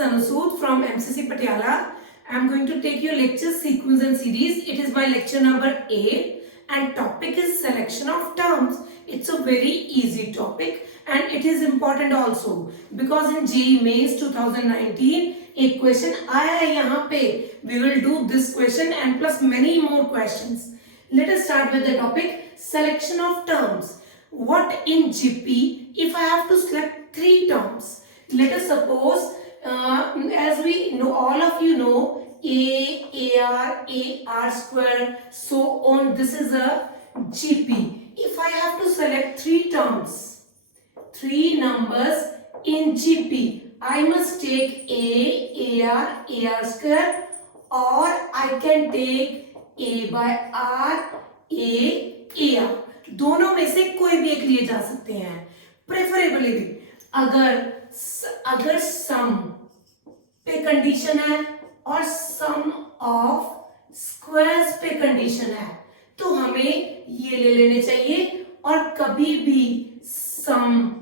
Anusud from MCC Patiala. I am going to take your lecture sequence and series. It is my lecture number 8 and topic is selection of terms. It's a very easy topic and it is important also because in JEE Mains 2019 एक question आया है यहाँ पे. We will do this question and plus many more questions. Let us start with the topic selection of terms. What in GP if I have to select 3 terms? Let us suppose as we know, all of you know AR square, so on. This is a GP. If I have to select 3 terms, 3 numbers in GP, I must take AR square, or I can take A by R, AR. दोनों में से कोई भी एक लिए जा सकते हैं. प्रेफरेबली अगर सम पे कंडीशन है और सम ऑफ स्क्वायर्स पे कंडीशन है तो हमें ये ले लेने चाहिए. और कभी भी सम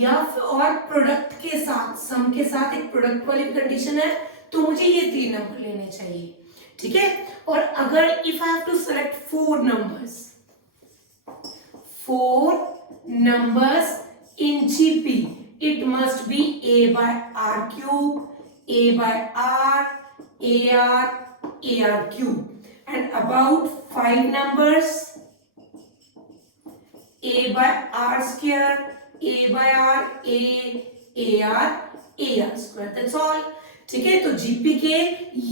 या और प्रोडक्ट के साथ, सम के साथ एक प्रोडक्ट वाली कंडीशन है तो मुझे ये 3 नंबर लेने चाहिए. ठीक है. और अगर if I have to select 4 numbers in GP, it must be A by R cube, A by R, AR cube, and about 5 numbers A by R square, A by R, AR square. That's all. ठीक है. तो GP के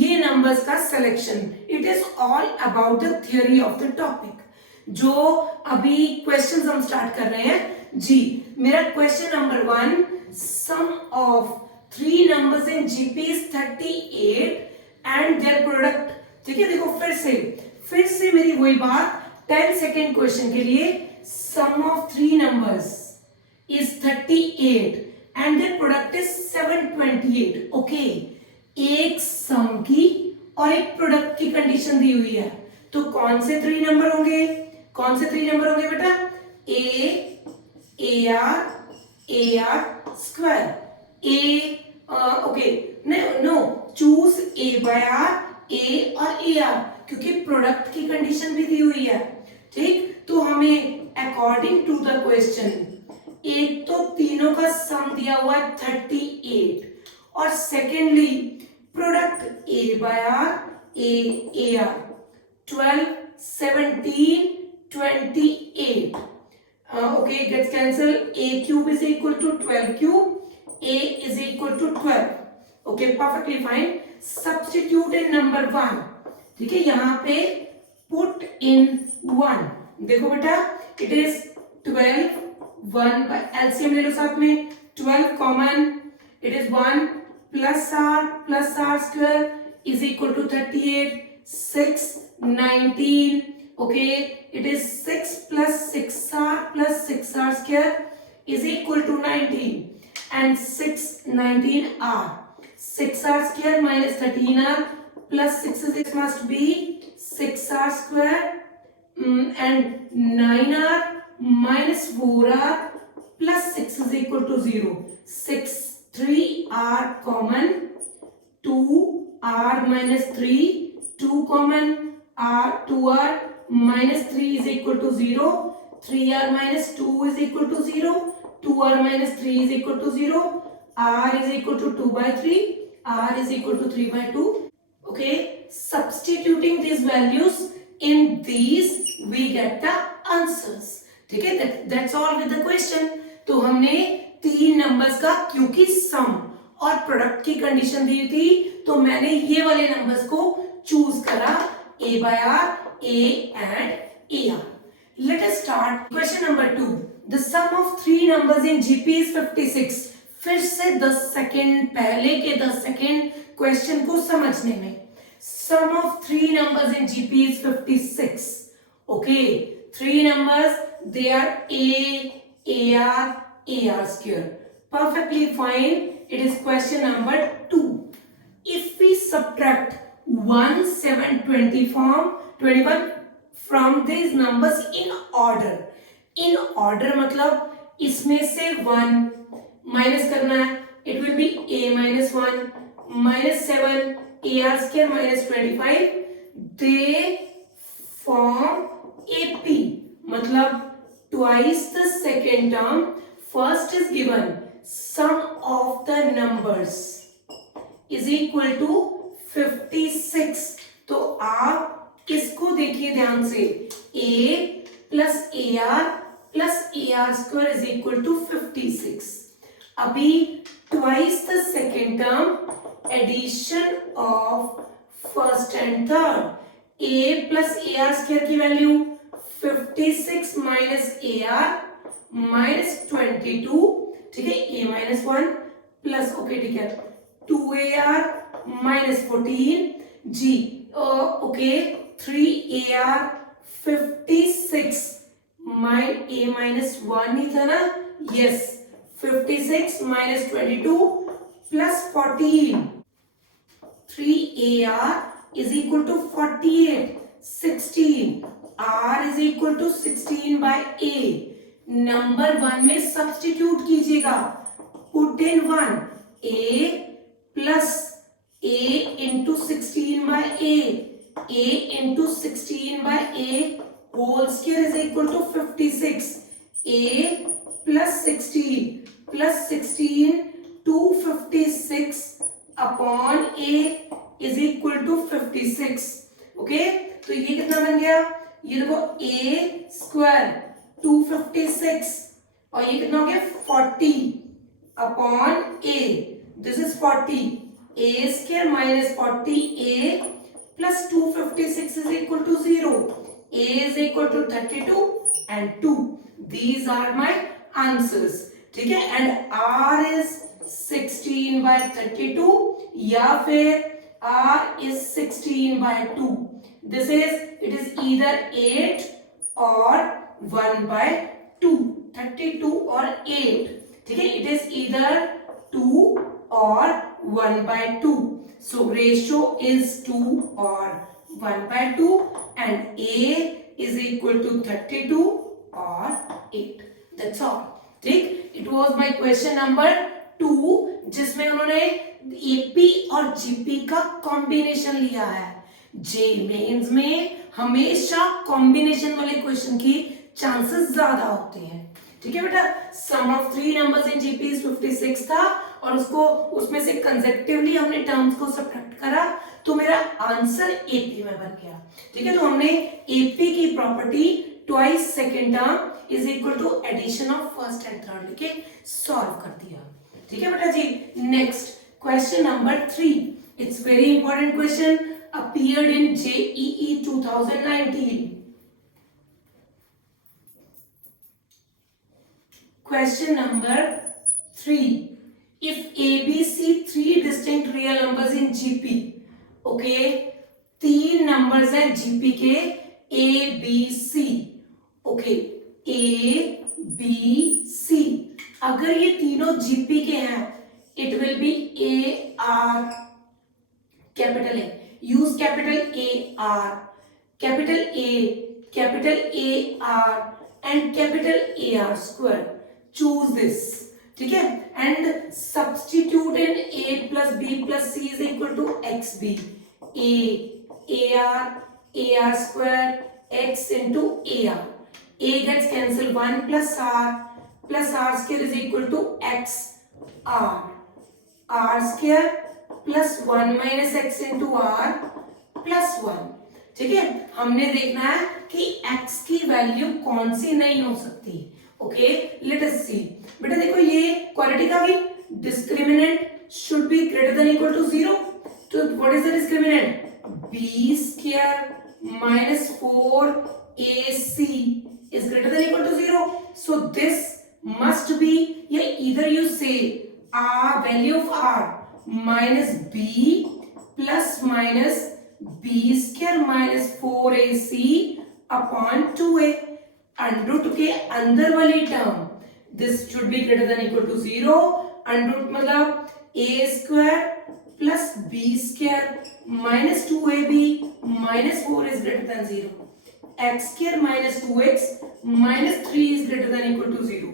ये numbers का selection, it is all about the theory of the topic. जो अभी questions हम start कर रहे हैं जी. मेरा question number 1, sum of 3 numbers in GP is 38 and their product. ठीक है. देखो फिर से मेरी वही बात. 10 सेकेंड क्वेश्चन के लिए sum of 3 numbers is 38 and their product is 728. Okay. एक सम की और एक प्रोडक्ट की कंडीशन दी हुई है तो कौन से 3 नंबर होंगे बेटा? AR square. Okay. No, choose A by R, A और AR क्योंकि प्रोडक्ट की कंडीशन भी दी हुई है. ठीक. तो हमें अकॉर्डिंग टू द क्वेश्चन एक तो तीनों का सम दिया हुआ है 38 और secondly product A by R, AR 12, 17, 28. Okay, gets cancelled. A cube is equal to 12 cube. A is equal to 12. Okay, perfectly fine. Substitute in number 1. ठीक है. यहाँ पे put in 1. देखो बेटा, it is 12. 1 by LCM ले लो साथ में. 12 common, it is 1 plus R square is equal to 38. 6, 19. Okay. It is 6 plus 6R square is equal to 19 and 6, 19R. 6R square minus 13R plus 6 must be 6R square and 9R minus 4R plus 6 is equal to 0. 6, 3R common, 2R minus 3, 2 common, 2R minus 3 is equal to 0. 3R minus 2 is equal to 0. 2R minus 3 is equal to 0. R is equal to 2 by 3. R is equal to 3 by 2. Okay. Substituting these values in these, we get the answers. ठीक है. That's all with the question. तो हमने 3 numbers का, क्योंकि सम और product की condition दी थी तो मैंने ये वाले नंबर्स को चूज करा. A by R, A and AR. Let us start question number 2. The sum of 3 numbers in GP is 56. फिर से 10 सेकेंड, पहले के 10 सेकेंड क्वेश्चन को समझने में. Sum of 3 numbers in GP is 56. Okay. 3 numbers, they are AR square. Perfectly fine. It is question number 2. If we subtract 1, 7, 21 from these numbers in order मतलब इसमें से 1 माइनस करना है, it will be a minus 1 minus 7 ar square minus 25, they form AP. मतलब twice the second term, first is given sum of the numbers is equal to 56. तो आप इसको देखिए ध्यान से, a plus ar plus ar square is equal to 56. अभी twice the second term, addition of first and third, a plus ar square की value 56 minus ar minus 22, ठीक है, a माइनस 1 प्लस, ओके ठीक है, 2ar माइनस 14 जी, okay 3ar 56 a minus 1 ही था ना, yes, 56 minus 22 plus 14, 3ar is equal to 48, 16 r is equal to 16 by a. Number 1 में सब्स्टिट्यूट कीजिएगा, put in 1, a plus a into 16 by a into 16 by a whole square is equal to 56, a plus 16 256 upon a is equal to 56. Okay, तो ये कितना बन गया, ये देखो a square 256 और ये कितना हो गया 40 upon a, this is 40, a square minus 40a plus 256 is equal to 0, a is equal to 32 and 2. These are my answers, ठीक है, and r is 16 by 32 या फिर r is 16 by 2. This is, it is either 8 or 1 by 2, 32 or 8, ठीक है, it is either 2 or 1 by 2. So ratio is 2 or 1 by 2 and a is equal to 32 or 8. That's all. ठीक, it was my question number 2 जिसमें उन्होंने AP और GP का combination लिया है. जे mains में हमेशा कॉम्बिनेशन वाले क्वेश्चन की चांसेस ज्यादा होते हैं, ठीक है बेटा. सम ऑफ 3 नंबर्स इन जीपी 56 था और उसको उसमें से कंसेक्टिवली हमने टर्म्स को सब्ट्रैक्ट करा तो मेरा आंसर एपी में बन गया, ठीक है. तो हमने एपी की property twice second term is equal to addition of first and third लिखे सॉल्व कर दिया, ठीक है बेटा ji. Next question number 3, it's very important question, appeared in JEE 2019. Question number 3. If ABC 3 distinct real numbers in GP, okay, 3 numbers हैं GP के A, B, C, okay, A, B, C. अगर ये तीनों GP के हैं, it will be A, R, capital A. Use capital AR, capital A, capital AR and capital AR square. Choose this, ठीक है, and substitute in A plus B plus C is equal to XB. A, AR, AR square, X into AR. A gets cancelled, 1 plus R square is equal to X R. R square plus 1 minus x into r plus 1, ठीक है. हमने देखना है कि x की value कौन सी नहीं हो सकती. Okay, let us see. बेटा देखो ये क्वाड्रेटिक आ गई, discriminant should be greater than equal to 0. तो what is the discriminant, b square minus 4ac is greater than equal to 0. So this must be, या इधर you say r value of r minus b plus minus b square minus 4ac upon 2a. Under root के अंदर वाली term this should be greater than equal to 0. Under root मतलब a square plus b square minus 2ab minus 4 is greater than 0. x square minus 2x minus 3 is greater than equal to 0.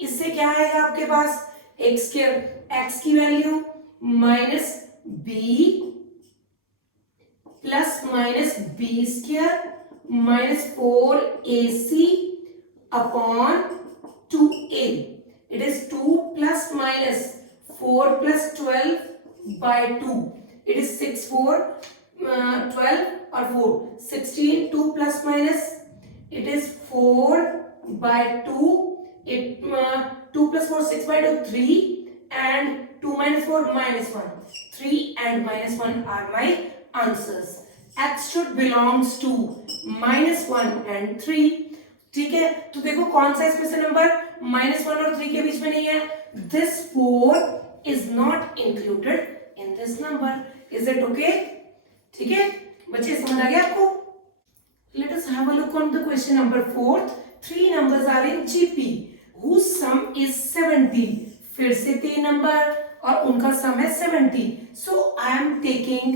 इससे क्या आएगा आपके पास, x square x की value minus b plus minus b square minus 4ac upon 2a. It is 2 plus minus 4 plus 12 by 2. It is 6 4 12 or 4 16. 2 plus minus it is 4 by 2. It 2 plus 4 6 by 2 3 and 2 minus 4 minus 1. 3 and minus 1 are my answers. X should belongs to -1 and 3. ठीक है, तो देखो कौन सा इसमें से number -1 और 3 के बीच में नहीं है. This 4 is not included in this number. Is it okay? ठीक है बच्चे, समझ आ गया आपको? Let us have a look on the question number 4. 3 numbers are in GP whose sum is 70. फिर से 3 नंबर और उनका सम है 70. So I am taking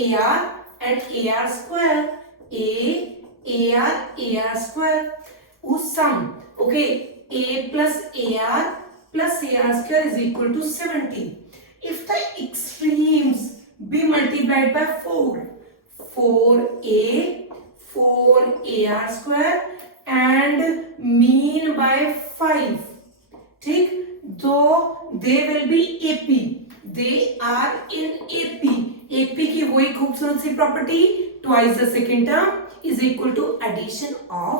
AR and AR square. AR square whose sum, okay, A plus AR plus AR square is equal to 70. If the extremes be multiplied by 4, 4AR square and mean by 5, ठीक, though they will be AP, they are in AP की वही खूबसूरत सी property, twice the second term is equal to addition of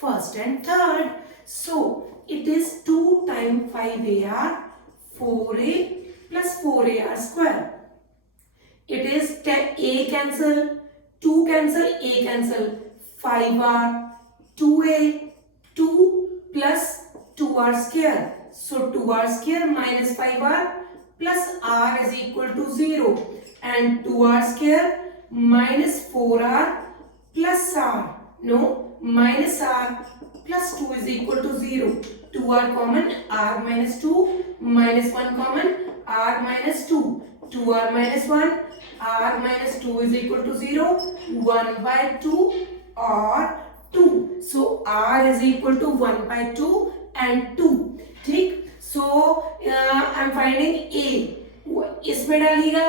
first and third. So it is 2 times 5AR 4A plus 4AR square. It is A cancel, 2 cancel, A cancel, 5R 2A 2 plus 2R square. So 2R square minus 5R plus R is equal to 0 and 2R square minus 4R plus R, no, minus R plus 2 is equal to 0. 2R common, R minus 2, minus 1 common, R minus 2. 2R minus 1, R minus 2 is equal to 0. 1 by 2 or 2. So R is equal to 1 by 2 and 2. ठीक, so I am finding A. इसमें डालिएगा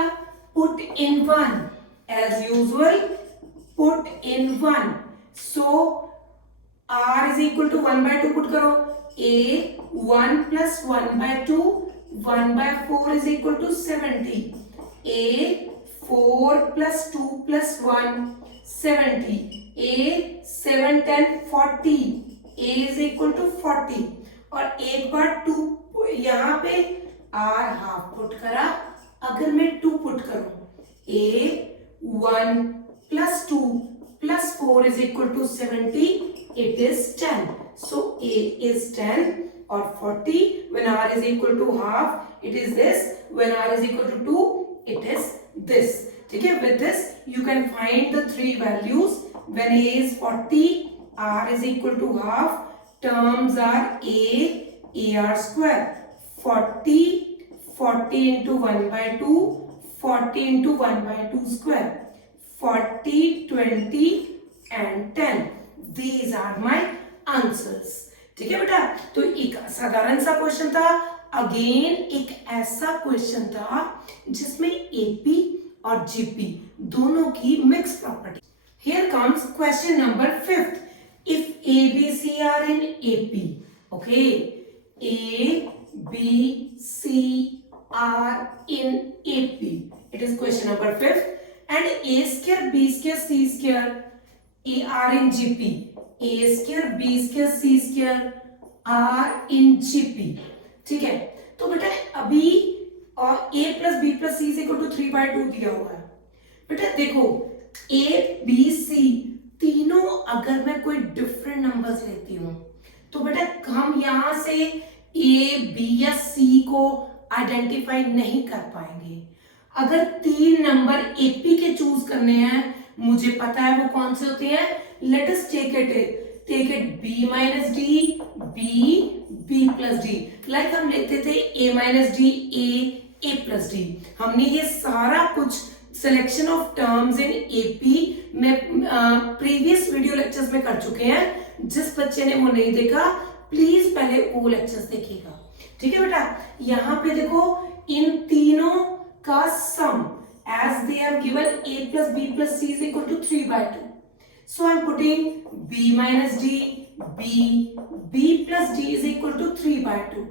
put in 1 as usual, put in 1. So R is equal to 1 by 2 put करो. A 1 plus 1 by 2, 1 by 4 is equal to 70. A 4 plus 2 plus 1 70. A 7 10 40. A is equal to 40. और एक बार 2 यहाँ पे R half put करा. अगर मैं 2 put करूं, A 1 plus 2 plus 4 is equal to 70. It is 10. So A is 10 or 40. When R is equal to half, it is this. When R is equal to 2, it is this. ठीक है, with this you can find the 3 values. When A is 40, R is equal to half. Terms are AR square. 40 into 1 by 2, 40 into 1 by 2 square. 40, 20 and 10. These are my answers. ठीक है बेटा, तो एक साधारण सा question था. अगेन एक ऐसा क्वेश्चन था जिसमें एपी और जीपी दोनों की mix property. Here comes question number 5th. If A, B, C are in AP, okay, A, B, C are in AP. It is question number 5th. And A square, B square, C square are in GP. A square, B square, C square are in GP. ठीक है, तो बेटा अभी A plus B plus C is equal to 3 by 2 दिया हुआ है. बेटा देखो A, B, C तीनों अगर मैं कोई डिफरेंट नंबर्स लेती हूँ तो बेटा हम यहाँ से A, B या C को आइडेंटिफाई नहीं कर पाएंगे. अगर 3 नंबर AP के चूज करने हैं, मुझे पता है वो कौन से होते हैं. Let us take it B minus D, B plus D. Like हम लेते थे A minus D, A plus D. हमने ये सारा कुछ selection of terms in AP में प्रीवियस वीडियो लेक्चर्स में कर चुके हैं. जिस बच्चे ने वो नहीं देखा प्लीज पहले वो लेक्चर्स देखिएगा. ठीक है बेटा, यहाँ पे देखो इन तीनों का सम as they are given a plus b plus c is equal to 3/2. So I am putting b minus d, b plus d is equal to 3/2.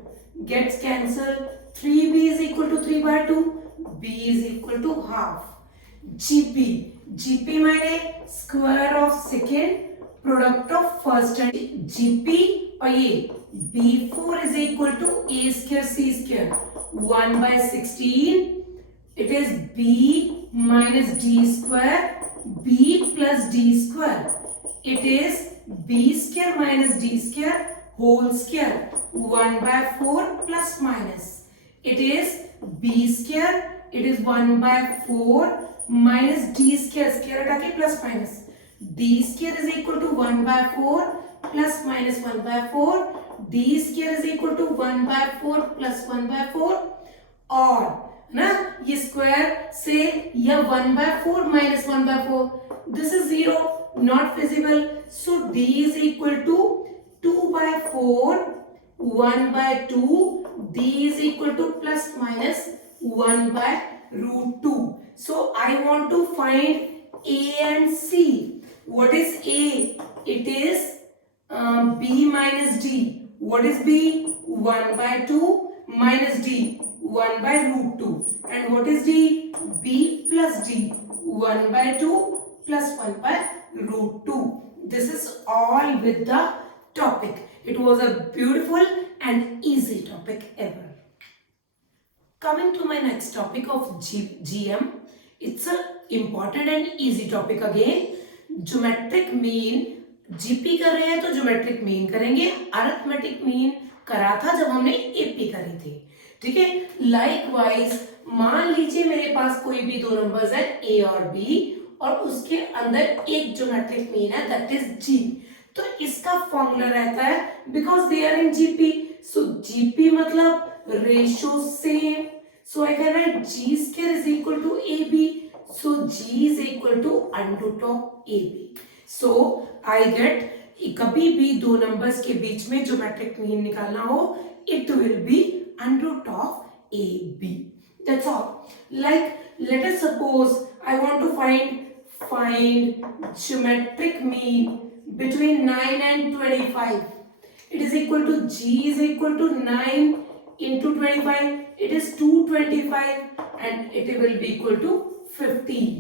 Gets cancelled. 3b is equal to 3/2. b is equal to half. gp माने square of second product of first and gp और ये b4 is equal to a square c square 1/16. It is b minus d square, b plus d square. It is b square minus d square whole square 1/4 plus minus. It is b square. It is 1/4 minus d square. Square हटा के plus minus. d square is equal to 1/4 plus minus 1/4. d square is equal to 1/4 plus 1/4 और ना ये square से या 1/4 minus 1/4, this is 0, not feasible. So d is equal to 2/4 1/2. d is equal to plus minus 1/√2. So I want to find a and c. What is a? It is b minus d. What is b? 1/2 minus d 1/√2. And what is d? b plus d 1/2 plus 1/√2. This is all with the topic. It was a beautiful and easy topic ever. Coming to my next topic of GM. It's a important and easy topic again. Geometric mean. GP कर रहे हैं तो geometric mean करेंगे. Arithmetic mean करा था जब हमने AP करी थी. ठीक है. लाइकवाइज मान लीजिए मेरे पास कोई भी दो नंबर्स है ए और बी और उसके अंदर एक ज्योमेट्रिक मीन है दैट इज जी. तो इसका फॉर्मूला रहता है because they are in GP. So GP मतलब ratio same. So I can write G square is equal to A B. So G is equal to under of A B. So I get कभी भी दो numbers के बीच में geometric mean निकालना हो it will be under root of AB. That's all. Like let us suppose I want to find geometric mean between 9 and 25. It is equal to G is equal to 9 into 25. It is 225 and it will be equal to 15.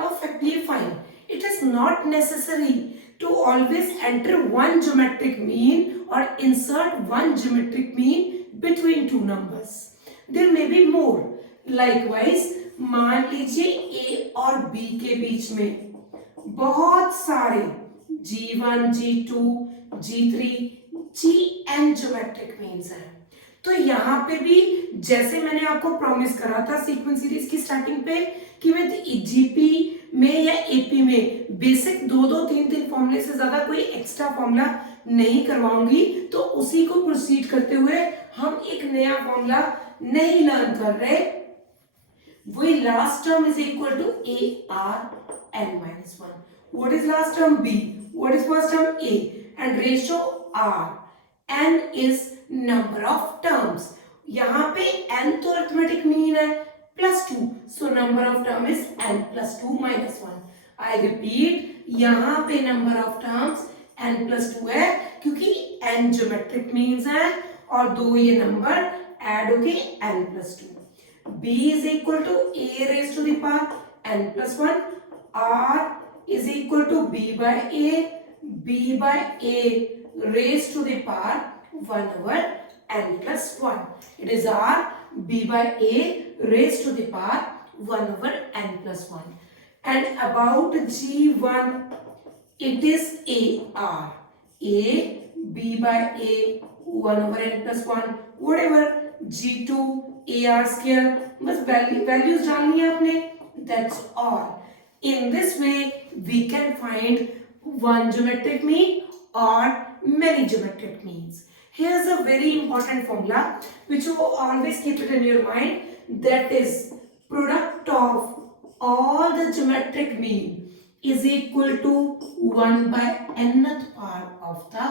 Perfectly fine. It is not necessary to always enter one geometric mean or insert one geometric mean between two numbers. There may be more. Likewise, मान लीजिए A और B के बीच में बहुत सारे G1, G2, G3, Gn geometric means हैं. तो यहाँ पे भी जैसे मैंने आपको प्रॉमिस करा था सीक्वेंस सीरीज की स्टार्टिंग पे कि मैं जीपी में या एपी में बेसिक दो तीन फॉर्मूले से ज्यादा कोई एक्स्ट्रा फॉर्मूला नहीं करवाऊंगी. तो उसी को प्रोसीड करते हुए हम एक नया फॉर्मूला नहीं लर्न कर रहे. वही last term is equal to a r n minus 1. What is last term b, what is first term a and ratio r. N is number of terms. यहाँ पे एन तो अरिथमेटिक मीन है +2. So number of term is n +2 - 1. I repeat, यहाँ पे number of terms n +2 है क्योंकि n geometric means है और दो ये नंबर ऐड होके n +2. b is equal to a raised to the power n +1. r is equal to b by a raised to the power 1/n +1. It is r b by a raised to the power 1/n +1. And about G1, it is AR. A, B by A, 1/n +1. Whatever, G2, AR square. बस values डालनी है आपने. That's all. In this way, we can find one geometric mean or many geometric means. Here's a very important formula which you always keep it in your mind. That is product of all the geometric mean is equal to 1/nth power of the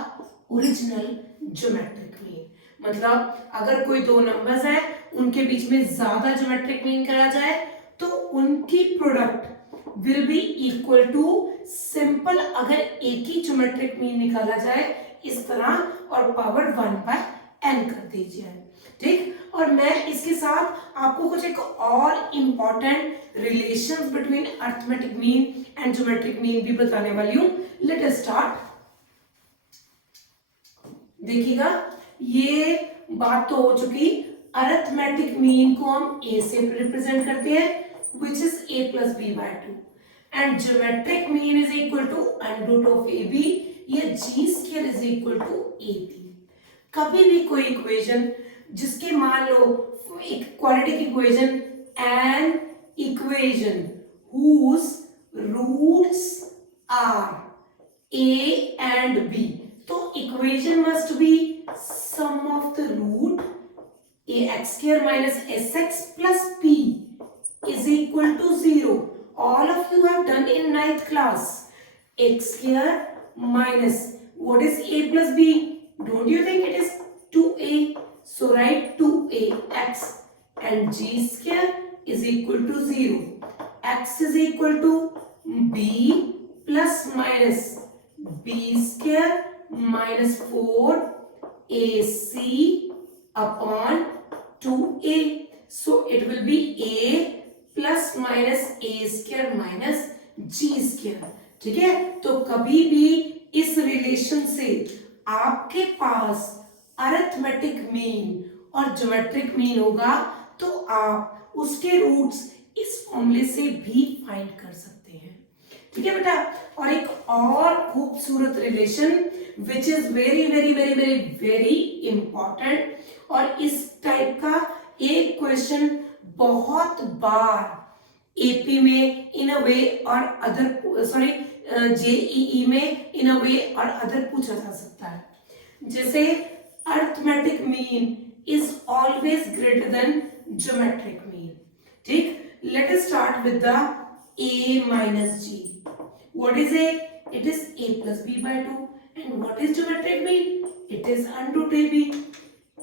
original geometric mean. मतलब अगर कोई दो numbers है उनके बीच में ज्यादा geometric mean करा जाए तो उनकी product will be equal to simple अगर एक ही ज्योमेट्रिक मीन निकाला जाए इस तरह और पावर 1/n कर दीजिए, ठीक। और मैं इसके साथ आपको कुछ एक और important relations between arithmetic mean and geometric mean भी बताने वाली हूं। Late us start. देखिएगा, ये बात तो हो चुकी। अरिथमेटिक मीन को हम a से रिप्रेजेंट करते हैं which is a plus b by 2 and geometric mean is equal to under root of ab या g square is equal to ab। कभी भी कोई इक्वेशन जिसके मान लो एक quadratic equation an equation whose roots are a and b, तो equation must be sum of the root ax square minus sx plus p is equal to 0. All of you have done in 9th class. X square minus what is a plus b? Don't you think it is 2a? So write 2ax and g square is equal to 0. X is equal to b plus minus b square minus 4ac upon 2a. So it will be a plus minus a square minus g square, ठीक है। तो कभी भी इस relation से आपके पास arithmetic mean और geometric mean होगा तो आप उसके रूट्स इस फॉर्मूले से भी फाइंड कर सकते हैं, ठीक है बेटा। और एक और खूबसूरत relation which is very very very very very important, और इस टाइप का एक क्वेश्चन बहुत बार एपी में इन अ वे और अदर जेईई में इन अ वे और अदर पूछा जा सकता है। जैसे arithmetic mean is always greater than geometric mean, ठीक। Let us start with the a minus g. What is a? It is a plus b by 2. And what is geometric mean? It is under root ab.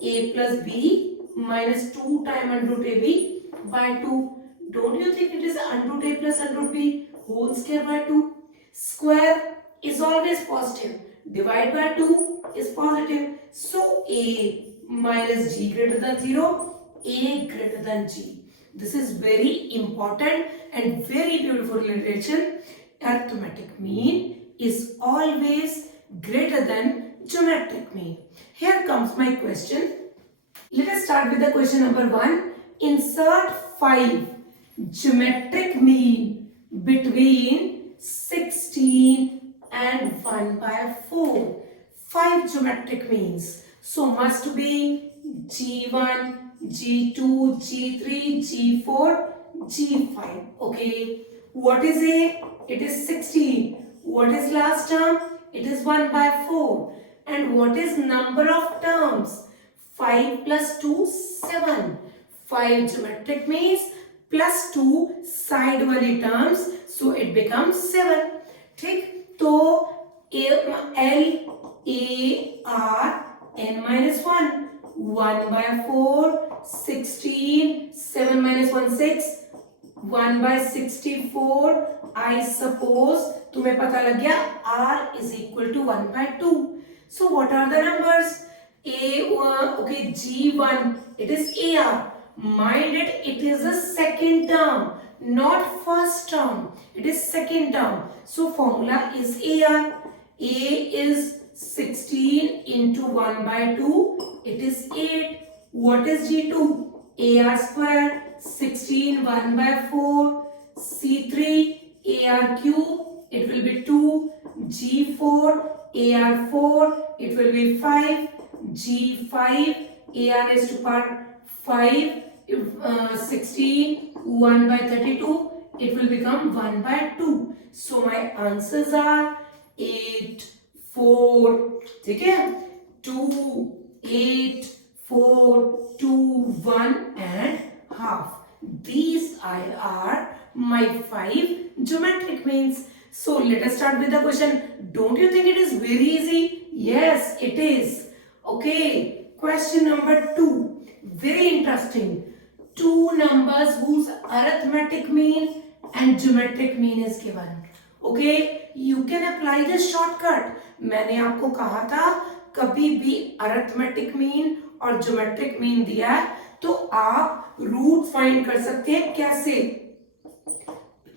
A plus b minus 2 times under root ab by 2. Don't you think it is under root a plus under root b whole square by 2? Square is always positive. Divide by 2 is positive. So a minus g greater than 0, a greater than g. This is very important and very beautiful relation. Arithmetic mean is always greater than geometric mean. Here comes my question. Let us start with the question number 1. Insert 5 geometric mean between 16 and 1 by 4. 5 geometric means. So must be G1, G2, G3, G4, G5. Okay. What is A? It is 16. What is last term? It is 1 by 4. And what is number of terms? 5 plus 2, 7. 5 geometric means plus 2 side वाली terms. So it becomes 7. ठीक? तो L, A, R, N minus 1. 1 by 4, 16, 7 minus 1, 6, 1 by 64, I suppose, तुम्हें पता लग गया, R is equal to 1 by 2. So what are the numbers? Okay, G1, it is AR. Mind it, it is the second term, not first term. It is second term. So formula is AR. A is 16 into 1 by 2. It is 8. What is G2? AR square. 16 1 by 4. C3 AR cube. It will be 2. G4 AR4. It will be 5. G5 AR is to power 5. 16 1 by 32. It will become 1 by 2. So my answers are 8 4. ठीक है, 2 8 4 2 1 and half. These are my 5 geometric means. So let us start with the question. Don't you think it is very easy? Yes, it is. Okay, Question number 2, very interesting. Two numbers whose arithmetic mean and geometric mean is given. Okay, you can apply this shortcut. मैंने आपको कहा था कभी भी arithmetic mean और geometric mean दिया है तो आप रूट फाइंड कर सकते हैं. कैसे?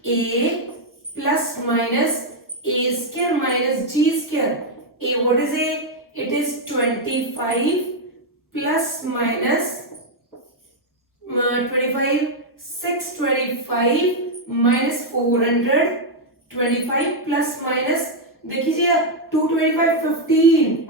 a plus minus a square minus g square. A, what is a? It is 25 plus minus 25, 625 minus 425 plus minus देखिए 225, 15,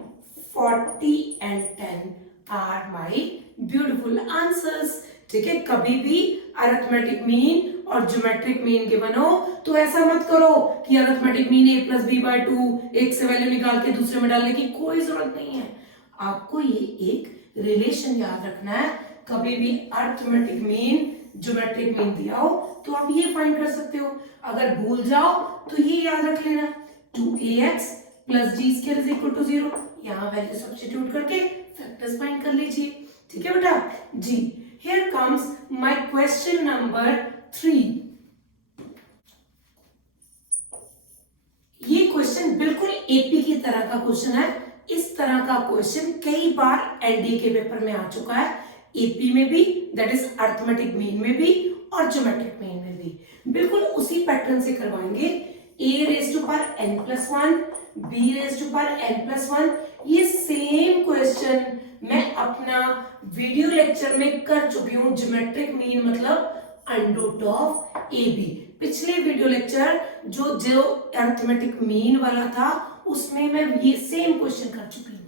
40 and 10 are my beautiful answers. ठीक है, कभी भी अरिथमेटिक मीन और ज्योमेट्रिक मीन गिवन हो तो ऐसा मत करो कि arithmetic mean a plus b by 2, एक से वैल्यू निकाल के दूसरे में डालने की कोई जरूरत नहीं है. आपको ये एक रिलेशन याद रखना है. कभी भी अरिथमेटिक मीन ज्योमेट्रिक मीन दिया हो तो आप ये फाइंड कर सकते हो. अगर भूल जाओ तो ये याद रख लेना 2ax plus g square is equal to 0. यहाँ वैल्यू सब्स्टिट्यूट करके फैक्टर्स फाइंड कर लीजिए. ठीक है बेटा जी. Here comes my question number 3. ये क्वेश्चन बिल्कुल एपी की तरह का क्वेश्चन है. इस तरह का क्वेश्चन कई बार एनडीए के पेपर में आ चुका है. एपी में भी, दैट इज अरिथमेटिक मीन में भी और ज्योमेट्रिक मीन में भी. बिल्कुल उसी पैटर्न से करवाएंगे. a raise to power n plus 1, b raise to power n plus 1. ये सेम क्वेश्चन मैं अपना वीडियो लेक्चर में कर चुकी हूँ. ज्योमेट्रिक मीन मतलब under root of A b. पिछले वीडियो लेक्चर जो अरिथमेटिक मीन वाला था उसमें मैं ये सेम क्वेश्चन कर चुकी हूँ.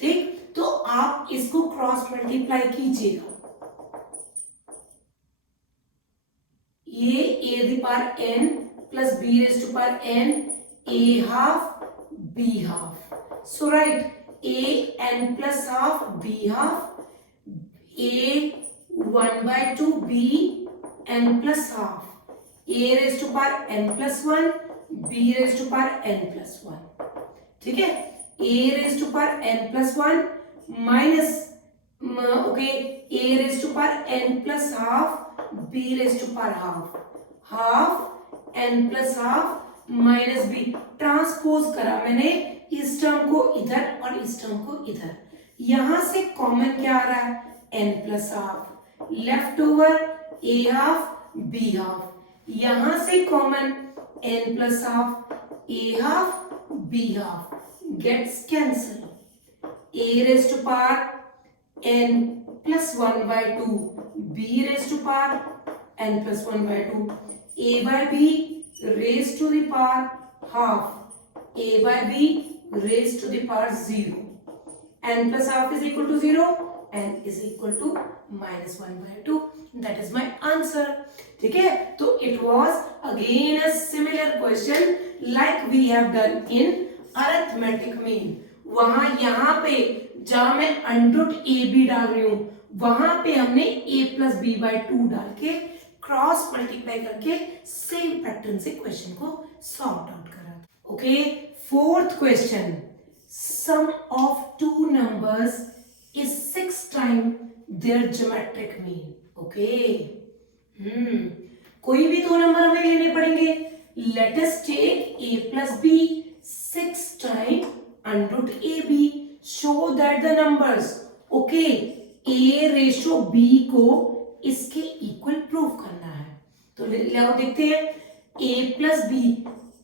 ठीक, तो आप इसको क्रॉस मल्टीप्लाई कीजिएगा. ये a the power n plus b raise to power n, a half b half. So right, a n plus half b half, a 1 by 2 b n plus half, a raised to power n plus 1, b raised to power n plus 1. ठीक है, a raised to power n plus 1 minus okay, a raised to power n plus half, b raised to power half, half n plus half minus b. Transpose करा मैंने इस term को इधर और इस term को इधर. यहां से कॉमन क्या आ रहा है? n plus half. Left over a half b half. यहां से common n plus half, a half b half gets cancel. a raise to power n plus 1 by 2, b raise to power n plus 1 by 2, a by b raise to the power half, a by b raised to the power 0. n plus half is equal to 0. n is equal to minus 1 by 2. That is my answer. ठीक है, तो it was again a similar question like we have done in arithmetic mean. वहां यहाँ पे जहां मैं under root A B डाल रही हूं वहां पे हमने a प्लस बी बाय 2 डाल के क्रॉस मल्टीप्लाई करके सेम पैटर्न से क्वेश्चन को सॉर्ट आउट करा. Okay, fourth question. Sum of two numbers is 6 times their geometric mean. Okay. कोई भी दो नंबर हमें लेने पड़ेंगे. Let us take a plus b 6 times under root ab. Show that the numbers. Okay. a ratio b को इसके equal prove करना है. तो ले देखते हैं. a plus b.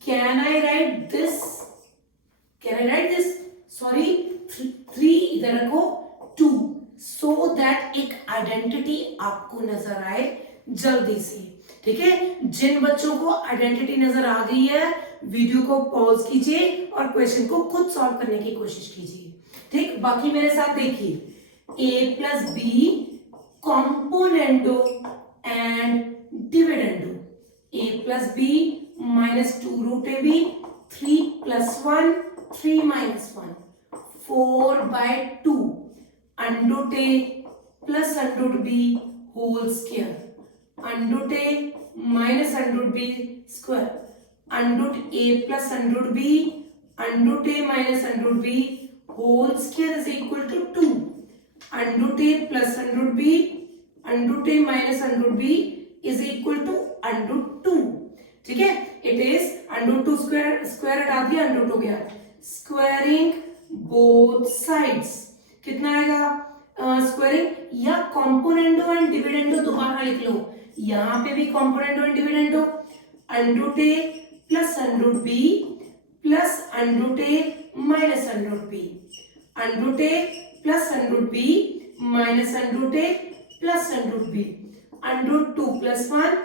Can I write this? Can I write this? Sorry, 3 इधर रखो 2, so that एक आइडेंटिटी आपको नजर आए जल्दी से. ठीक है, जिन बच्चों को आइडेंटिटी नजर आ गई है वीडियो को पॉज कीजिए और क्वेश्चन को खुद सॉल्व करने की कोशिश कीजिए. ठीक, बाकी मेरे साथ देखिए. a plus B componendo and dividendo. a plus B minus 2 root ab, 3 plus 1, 3 minus 1, 4 by 2, under root a plus under root b whole square, under root a minus under root b square, under root a plus under root b, under root a minus under root b whole square is equal to 2. Under a plus under b, under a minus under b is equal to under two. ठीक है, it is under two square, square हटा दिया under two गया, squaring both sides कितना आएगा, squaring या componendo and dividendo दोबारा लिख लो, यहां पे भी componendo and dividendo, under a plus under b plus under a minus under b, under a plus under b minus under a plus under b, under two plus one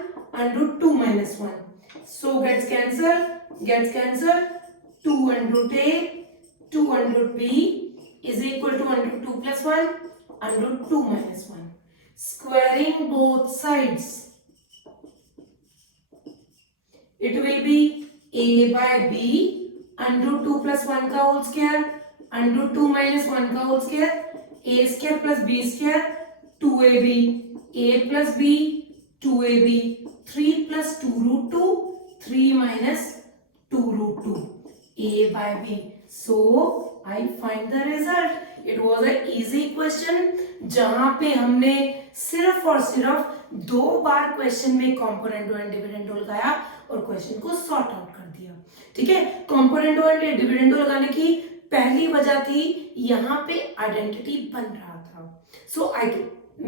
under two minus one, so gets cancel, 2 under a 2 under b is equal to under 2 plus 1 under 2 minus 1, squaring both sides it will be a by b under 2 plus 1 का whole square under 2 minus 1 का whole square, a square plus b square 2ab, a plus b 2ab, 3 plus 2 root 2, 3 minus 2 root 2, a by b. So I find the result. It was a easy question जहां पे हमने सिर्फ और सिर्फ 2 बार question में componendo and dividendo लगाया और question को सॉर्ट आउट कर दिया। ठीक है, कॉम्पोनेंडो एंड डिविडेंडो लगाने की पहली वजह थी यहाँ पे आइडेंटिटी बन रहा था, so I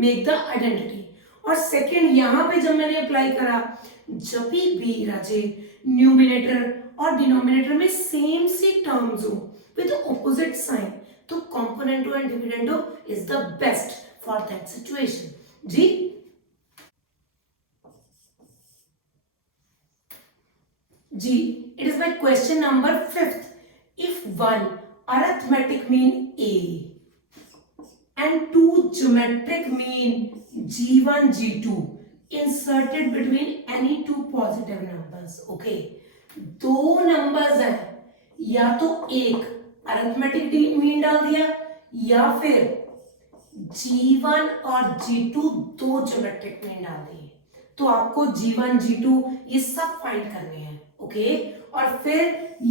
make the identity, और सेकेंड यहाँ पे जब मैंने अप्लाई करा, जब भी राजे न्यूमिनेटर और डिनोमिनेटर में सेम सी टर्म्स हो विद ऑपोजिट साइन, तो componendo and dividendo is the best for that situation. जी जी, it is my question number 5th। If one arithmetic mean a and two geometric mean g1 g2 inserted between any two positive numbers, okay, दो numbers हैं, या तो एक arithmetic mean डाल दिया या फिर g1 और g2 दो ज्योमेट्रिक मीन डाल दिए, तो आपको g1 g2 ये सब फाइंड करने हैं, ओके, और फिर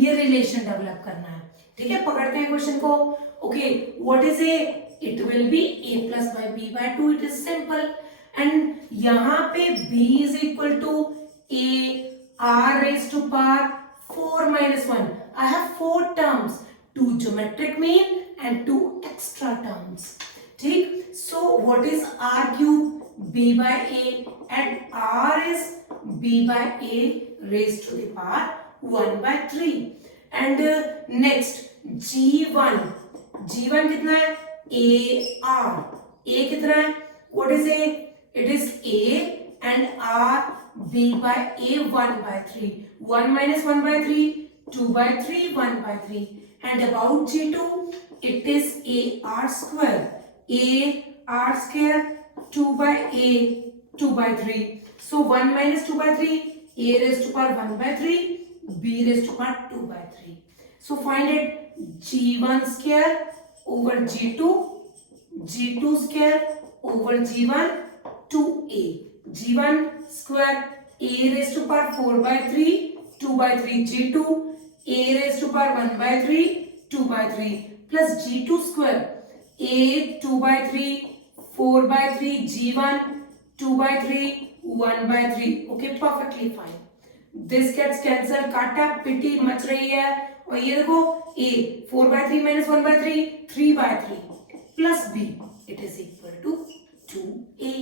ये रिलेशन डेवलप करना है। ठीक है, पकड़ते हैं क्वेश्चन को। Okay, what is a, it will be a plus by b by 2, it is simple, and यहाँ पे b is equal to a r raised to power 4 minus 1, I have 4 terms, 2 geometric mean and 2 extra terms। ठीक, so what is r cube, b by a, and r is b by a raised to the power 1 by 3, and next g1 कितना है, AR, A कितना है, what is A, it is A and R, B by A 1 by 3, 1 minus 1 by 3, 2 by 3, 1 by 3, and about G2, it is AR square, AR square 2 by A 2 by 3, so 1 minus 2 by 3, A raised to power 1 by 3, B raised to power 2 by 3, so find it, G1 square over G2, G2 square over G1, 2A, G1 square A raised to power 4 by 3, 2 by 3 G2, A raised to power 1 by 3, 2 by 3, plus G2 square A 2 by 3, 4 by 3 G1, 2 by 3, 1 by 3, okay, perfectly fine। This gets cancelled, काटा पिटी much रही है, और ये देखो a 4 by 3 minus 1 by 3, 3 by 3 plus b, it is equal to 2a।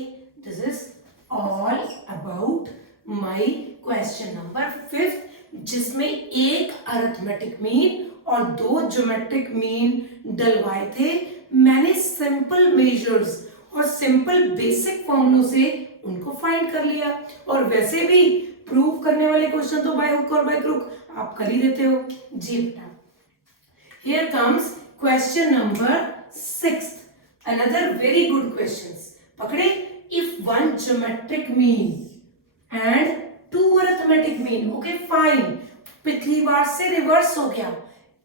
This is all about my question number 5th, जिसमें एक arithmetic mean और दो ज्योमेट्रिक मीन डलवाए थे। मैंने सिंपल मेजर्स और सिंपल बेसिक फॉर्मूलों से उनको फाइंड कर लिया, और वैसे भी प्रूव करने वाले क्वेश्चन तो बाय हुक और बाय क्रुक आप कर ही देते हो। जी बेटा, here comes question number 6th, another very good questions। पकड़े, if one geometric mean and two arithmetic mean, okay fine, पिछली बार से रिवर्स हो गया,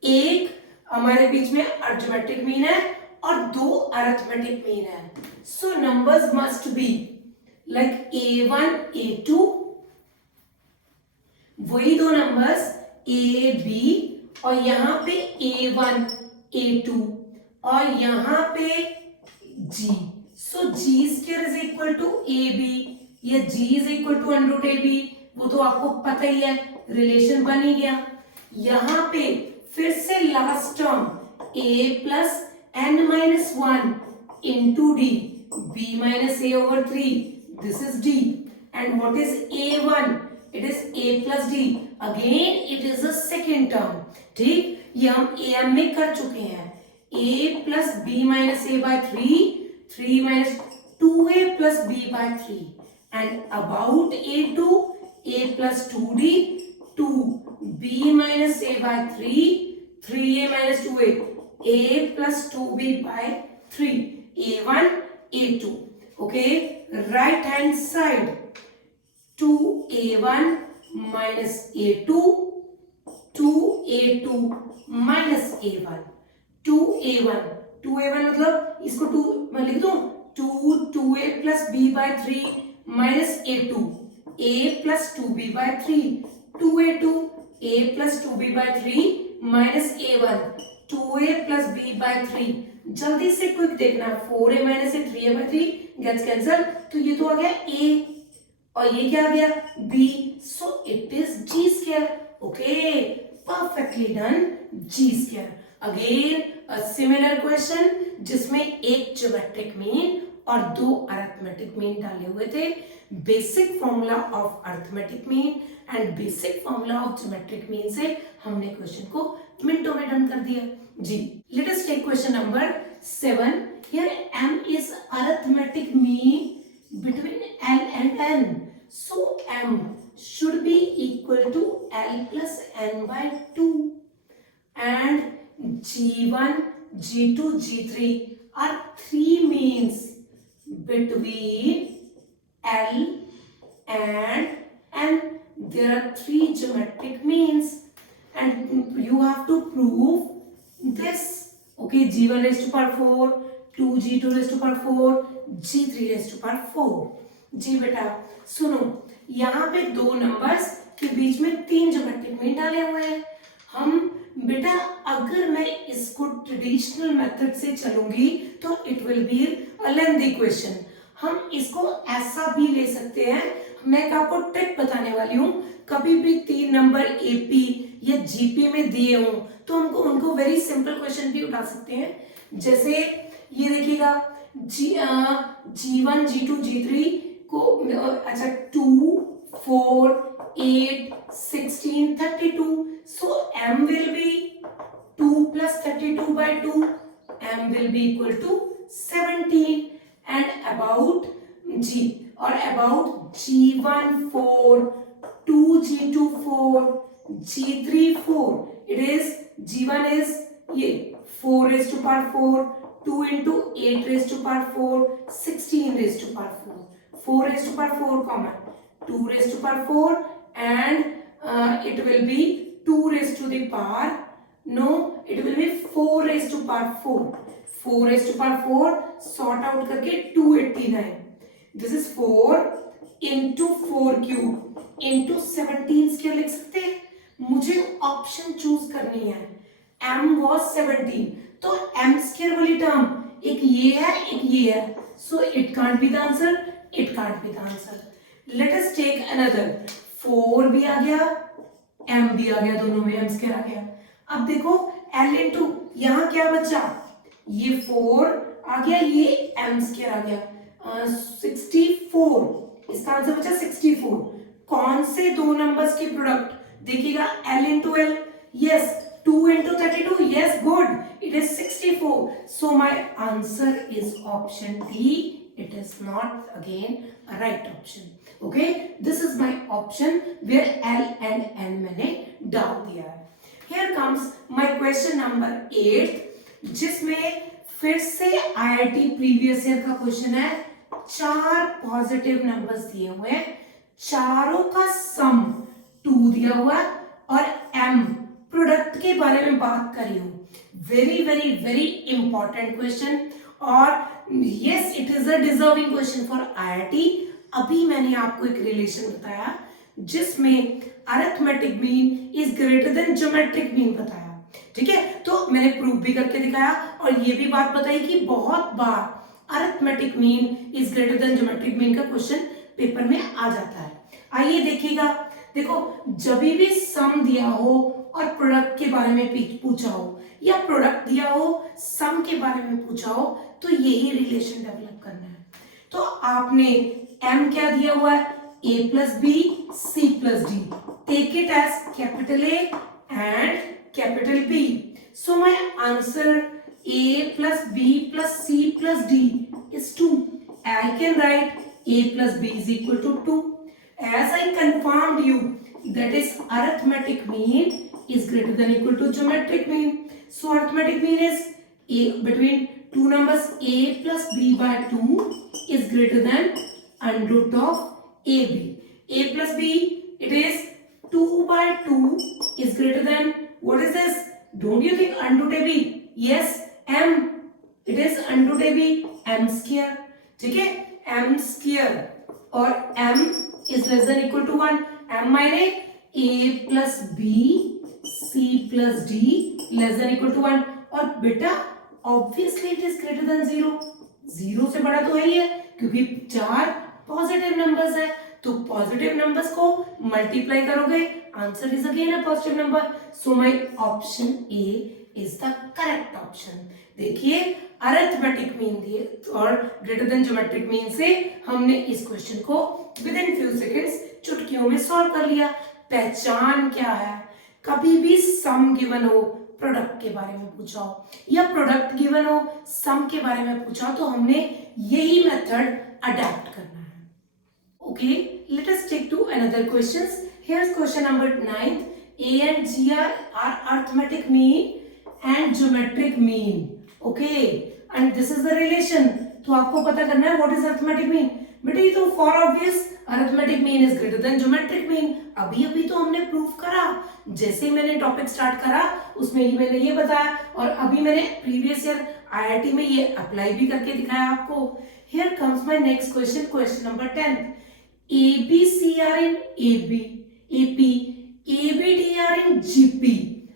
एक हमारे बीच में ज्योमेट्रिक मीन है और दो अरिथमेटिक मीन है, so numbers must be like a1 a2, वही दो नंबर्स a b, और यहाँ पे a1 a2, और यहाँ पे g. So g square is equal to ab या g is equal to under root ab, वो तो आपको पता ही है, रिलेशन बन ही गया। यहाँ पे फिर से last term a plus n minus 1 into d, b minus a over 3, this is d, and what is a1, it is a plus d, again it is a second term, ठीक, ये हम am में कर चुके हैं, a plus b minus a by 3, 3 minus 2a plus b by 3, and about a2, a plus 2d, 2b minus a by 3, 3a minus 2a, a plus 2b by 3, a1, a2, okay, right hand side, 2a1 minus a2, 2a2 minus a1, 2a1 मतलब इसको 2 मैं लिख दूं, 2a plus b by 3 minus a2, a plus 2b by 3, 2a2, a plus 2b by 3 minus a1, 2a plus b by 3, जल्दी से quick देखना, 4a minus a 3a by 3 gets cancel, तो ये तो आ गया a और ये क्या आ गया b, so it is g square, okay, perfectly done, g square. Again a similar question जिसमें एक ज्योमेट्रिक मीन और दो अरिथमेटिक मीन डाले हुए थे, basic formula of arithmetic mean and basic formula of geometric mean से हमने क्वेश्चन को मिनटों में डन कर दिया जी। Let us take question number 7. Here m is arithmetic mean between l and n, so m should be equal to l plus n by 2 and g1, g2, g3 are three means between L and N. There are three geometric means and you have to prove this. Okay, g1 raised to power 4, 2g2 raised to power 4, g3 raised to power 4. जी बेटा सुनो, यहाँ पे दो numbers के बीच में तीन geometric mean डाले हुए हैं। हम बेटा अगर मैं इसको ट्रेडिशनल मेथड से चलूंगी तो it will be a lengthy question. हम इसको ऐसा भी ले सकते हैं, मैं आपको ट्रिक बताने वाली हूँ। कभी भी तीन नंबर एपी या जीपी में दिए हों तो हमको उनको वेरी सिंपल क्वेश्चन भी उठा सकते हैं। जैसे ये देखिएगा G1, G2, G3 को अच्छा 2, 4, 8, 16, 32. So m will be 2 plus 32 by 2. M will be equal to 17. And about G or about G1 4, 2G2 4, G3 4. It is G1 is ये 4 raised to power 4, 2 into 8 raised to power 4, 16 raised to power 4. 4 raised to power 4 common, 2 raised to power 4 and it will be 2 raised to the power, no, it will be 4 raised to power 4. 4 raised to power 4 sort out करके 289. This is 4 into 4 cube into 17 square लिख सकते हैं। मुझे option choose करनी है। m was 17 तो m square वाली term एक ये है एक ये है, so it can't be the answer, it can't be the answer. Let us take another. 4 भी आ गया, m भी आ गया, दोनों में m स्क्वायर आ गया। अब देखो l into यहाँ क्या बचा, ये 4 आ गया, ये m स्क्वायर आ गया, 64, इसका आंसर बचा 64। कौन से दो नंबर्स की प्रोडक्ट देखिएगा, l into l, yes, 2 into 32, yes, good, it is 64. So my answer is option D. It is not again a right option. Okay, this is my option where L and N मैंने डाल दिया है। Here comes my question number 8, जिसमें फिर से IIT previous year का question है। 4 positive numbers दिए हुए हैं, चारों का सम 2 दिया हुआ और m प्रोडक्ट के बारे में बात करी हो। Very very very important question और yes it is a deserving question for IIT। अभी मैंने आपको एक रिलेशन बताया जिसमें arithmetic mean is greater than geometric mean बताया, ठीक है। तो मैंने प्रूफ भी करके दिखाया और ये भी बात बताई कि बहुत बार arithmetic mean is greater than geometric mean का क्वेश्चन पेपर में आ जाता है। आइए देखिएगा, देखो जब भी सम दिया हो और प्रोडक्ट के बारे में पूछा हो या प्रोडक्ट दिया हो सम के बारे में पूछा हो तो यही रिलेशन डेवलप करना है। तो आपने m क्या दिया हुआ है, a plus b c plus d, take it as capital A and capital B. So my answer a plus b plus c plus d is 2. I can write a plus b is equal to 2. As I confirmed you, that is arithmetic mean is greater than equal to geometric mean. So arithmetic mean is a between two numbers a plus b by 2 is greater than under root of ab. A plus b, it is 2 by 2 is greater than, what is this? Don't you think under root ab? Yes, m. It is under root ab m square. ठीक है, m square और m is less than equal to 1. m मायने a plus b c plus d less than equal to 1. और बेटा obviously it is greater than 0. 0 से बड़ा तो है ही है क्योंकि 4 पॉजिटिव नंबर्स है, तो पॉजिटिव नंबर्स को मल्टीप्लाई करोगे answer is again a positive number. So my option A is the correct option. देखिए अरिथमेटिक मीन दिए और ग्रेटर देन ज्योमेट्रिक मीन से हमने इस क्वेश्चन को विद इन फ्यू सेकेंड्स चुटकियों में सॉल्व कर लिया. पहचान क्या है, कभी भी सम गिवन हो, प्रोडक्ट के बारे में पूछा हो या प्रोडक्ट गिवन हो सम के बारे में पूछा तो हमने यही मेथड अडैप्ट करना है. Okay, let us take two another questions. Here is question number 9. A and G are arithmetic mean and geometric mean. Okay, and this is the relation. तो आपको पता करना है what is arithmetic mean. बेटा ये तो for obvious arithmetic mean is greater than geometric mean. अभी तो हमने प्रूव करा, जैसे मैंने टॉपिक स्टार्ट करा उसमें ही मैंने ये बताया और अभी मैंने प्रीवियस ईयर IIT में ये अप्लाई भी करके दिखाया आपको. Here comes my next question, question number 10. ABC are in AP, ABD are in GP.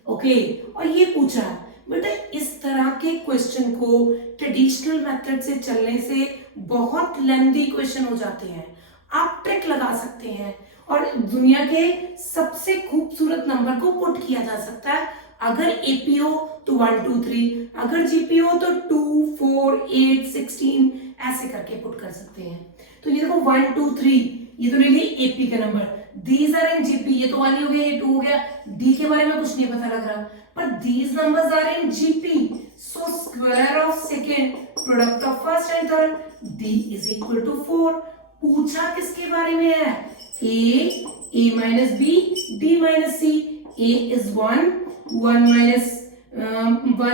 Okay, और ये पूछा बेटा इस तरह के क्वेश्चन को ट्रेडिशनल मेथड से चलने से बहुत लेंथी क्वेश्चन हो जाते हैं. आप ट्रिक लगा सकते हैं और दुनिया के सबसे खूबसूरत नंबर को पुट किया जा सकता है. अगर एपी हो तो 1 2 3, अगर जीपी हो तो 2 4 8 16 ऐसे करके पुट कर सकते हैं. तो ये देखो 1 2 3 ये तो ले ली एपी का नंबर. दीज आर इन जीपी, ये तो 1 हो गया, ये 2 हो गया. डी के बारे में कुछ नहीं पता लग रहा, पर these numbers are in GP. So square of second product of first and third d is equal to 4. पूछा किसके बारे में है, a minus b, d minus c. a is 1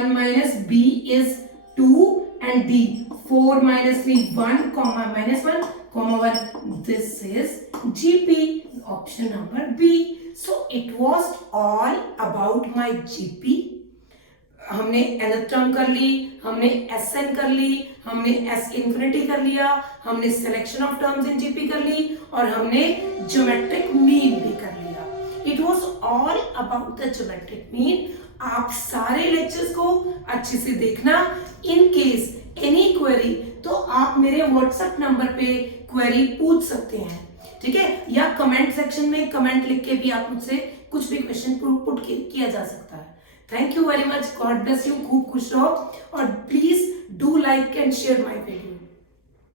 minus b is 2 and d 4 minus 3 1 comma minus 1 comma 1. This is GP, option number B. So it was all about my GP. हमने nth term कर ली, हमने Sn कर ली, हमने S infinity कर लिया, हमने selection of terms in GP कर ली और हमने ज्योमेट्रिक मीन भी कर लिया. It was all about the geometric mean. आप सारे लेक्चर्स को अच्छे से देखना. इन केस एनी क्वेरी तो आप मेरे व्हाट्सएप नंबर पे क्वेरी पूछ सकते हैं, ठीक है, या कमेंट सेक्शन में कमेंट लिख के भी आप मुझसे कुछ भी क्वेश्चन पुट किया जा सकता है. Thank you very much. God bless you. खूब खुश रहो और please do like and share my video.